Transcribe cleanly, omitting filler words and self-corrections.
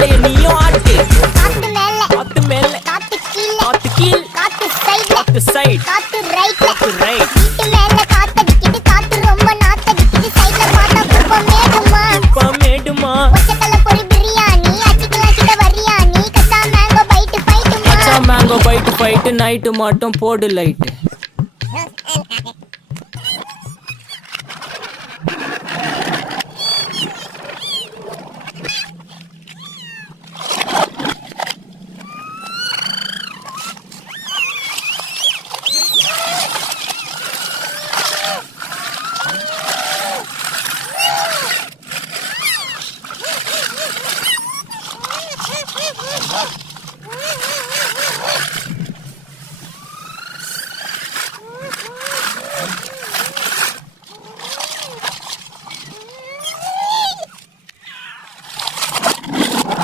தலைய நீயும் ஆட்டு. காத்து மேல காத்து மேல காத்து கீழ காத்து கீழ் காத்து சைடுல காத்து சைடு காத்து ரைட்ல காத்து ரைட். வீட்டு மேல காத்தடிக்குது காத்து ரொம்ப நாத்தடிக்குது சைடுல பார்த்தா குப்பம் மேடுமா இப்ப மேடுமா ஒச்சக்கல்ல பொரி பிரியாணி அச்சிக்கலாம் கிட்ட வரியாணி கச்சா மேங்கோ பைட்டு ஃபைட்டுமா மேங்கோ பைட்டு ஃபைட்டு நைட்டு மட்டும் போடு லைட்டு.